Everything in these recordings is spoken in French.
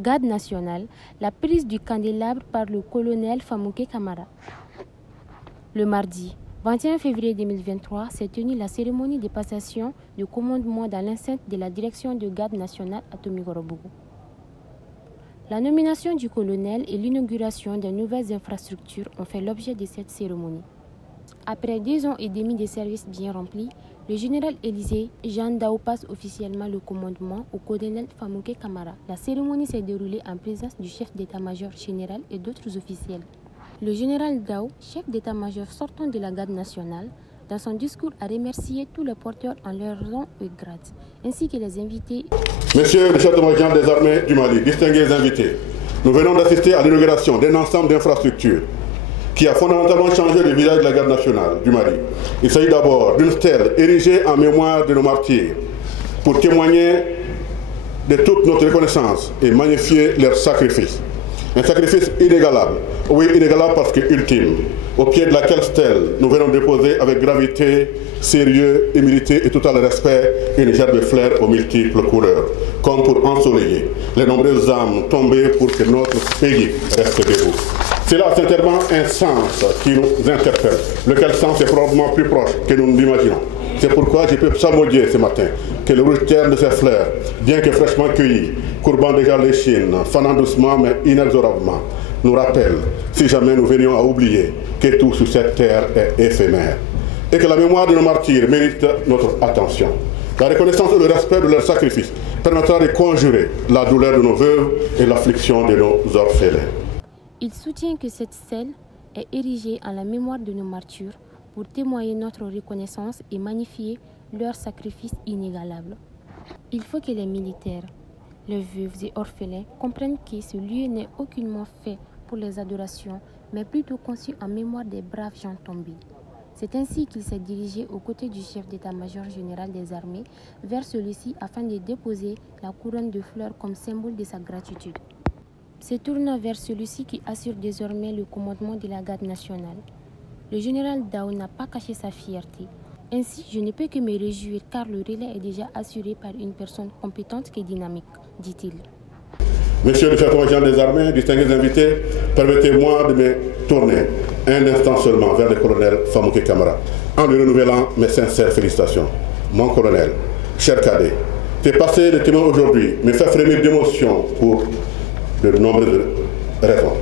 Garde nationale, la prise du candélabre par le colonel Famouké Camara. Le mardi 21 février 2023 s'est tenue la cérémonie de passation de commandement dans l'enceinte de la direction de garde nationale à Tomigorobougou. La nomination du colonel et l'inauguration de nouvelles infrastructures ont fait l'objet de cette cérémonie. Après 2 ans et demi de services bien remplis, le général Élysée Jean Dao passe officiellement le commandement au colonel Famouké Camara. La cérémonie s'est déroulée en présence du chef d'état-major général et d'autres officiels. Le général Dao, chef d'état-major sortant de la garde nationale, dans son discours a remercié tous les porteurs en leur rang et grade, ainsi que les invités. Monsieur le chef d'état-major des armées du Mali, distingués invités, nous venons d'assister à l'inauguration d'un ensemble d'infrastructures qui a fondamentalement changé le visage de la garde nationale du Mali. Il s'agit d'abord d'une stèle érigée en mémoire de nos martyrs pour témoigner de toute notre reconnaissance et magnifier leur sacrifice. Un sacrifice inégalable, oui inégalable parce que ultime, au pied de laquelle stèle nous venons déposer avec gravité, sérieux, humilité et total respect une gerbe de fleurs aux multiples couleurs, comme pour ensoleiller les nombreuses âmes tombées pour que notre pays reste debout. C'est là sincèrement un sens qui nous interpelle, lequel sens est probablement plus proche que nous l'imaginons. C'est pourquoi je peux psalmodier ce matin que le rouge terne de ces fleurs, bien que fraîchement cueillies, courbant déjà l'échine, fanant doucement mais inexorablement, nous rappelle, si jamais nous venions à oublier, que tout sur cette terre est éphémère et que la mémoire de nos martyrs mérite notre attention. La reconnaissance et le respect de leur sacrifice permettra de conjurer la douleur de nos veuves et l'affliction de nos orphelins. Il soutient que cette stèle est érigée en la mémoire de nos martyrs pour témoigner notre reconnaissance et magnifier leur sacrifice inégalable. Il faut que les militaires, les veuves et orphelins comprennent que ce lieu n'est aucunement fait pour les adorations, mais plutôt conçu en mémoire des braves gens tombés. C'est ainsi qu'il s'est dirigé aux côtés du chef d'état-major général des armées vers celui-ci afin de déposer la couronne de fleurs comme symbole de sa gratitude. Se tournant vers celui-ci qui assure désormais le commandement de la garde nationale. Le général Dao n'a pas caché sa fierté. Ainsi, je ne peux que me réjouir car le relais est déjà assuré par une personne compétente et dynamique, dit-il. Monsieur le chef d'état-major des armées, distingués invités, permettez-moi de me tourner un instant seulement vers le colonel Famouké Camara en lui renouvelant mes sincères félicitations. Mon colonel, cher cadet, tes passés de témoin aujourd'hui me fait frémir d'émotion pour de nombreuses raisons.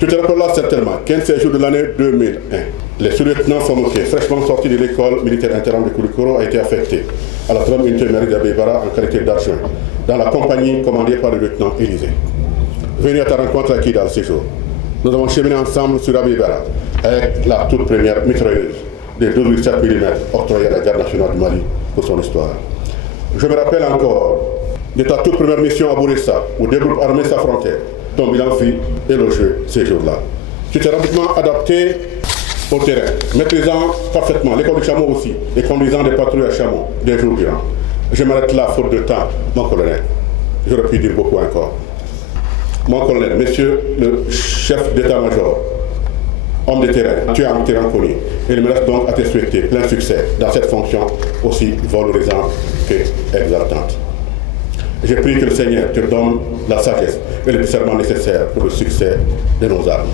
Tu te rappelleras certainement qu'un séjour de l'année 2001, le sous-lieutenant Famouké, fraîchement sorti de l'école militaire interne de Koulikoro, a été affecté à la 3e unité mairie d'Abébara en qualité d'adjoint, dans la compagnie commandée par le lieutenant Élysée. Venu à ta rencontre à Kidal ce jour, nous avons cheminé ensemble sur Abébara avec la toute première mitrailleuse de 12,7 mm octroyée à la garde nationale du Mali pour son histoire. Je me rappelle encore de ta toute première mission à Bourissa, où deux groupes armés s'affrontaient. Ton bilan fut élogieux ces jours-là. Tu t'es rapidement adapté au terrain, maîtrisant parfaitement l'école du chameau aussi, et conduisant des patrouilles à chameau des jours durant. Je m'arrête là, faute de temps, mon colonel. J'aurais pu dire beaucoup encore. Mon colonel, monsieur le chef d'état-major, homme de terrain, tu es un terrain connu. Et il me reste donc à te souhaiter plein succès dans cette fonction aussi valorisante qu'exaltante. Je prie que le Seigneur te donne la sagesse et le discernement nécessaire pour le succès de nos armes.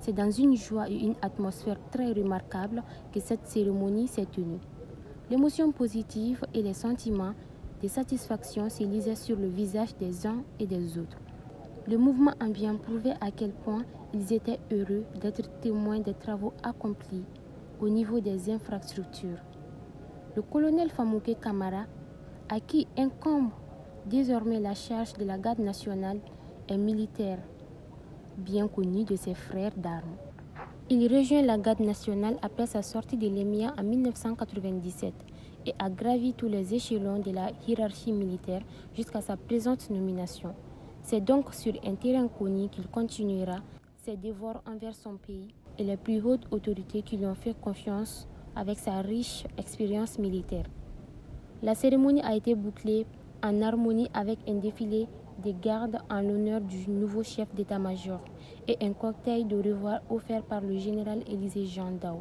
C'est dans une joie et une atmosphère très remarquable que cette cérémonie s'est tenue. L'émotion positive et les sentiments de satisfaction se lisaient sur le visage des uns et des autres. Le mouvement ambiant prouvait à quel point ils étaient heureux d'être témoins des travaux accomplis au niveau des infrastructures. Le colonel Famouké Camara, à qui incombe désormais la charge de la garde nationale, est militaire, bien connu de ses frères d'armes. Il rejoint la garde nationale après sa sortie de l'EMIA en 1997 et a gravi tous les échelons de la hiérarchie militaire jusqu'à sa présente nomination. C'est donc sur un terrain connu qu'il continuera ses devoirs envers son pays et les plus hautes autorités qui lui ont fait confiance avec sa riche expérience militaire. La cérémonie a été bouclée en harmonie avec un défilé des gardes en l'honneur du nouveau chef d'état-major et un cocktail de revoir offert par le général Élysée Jean Dao.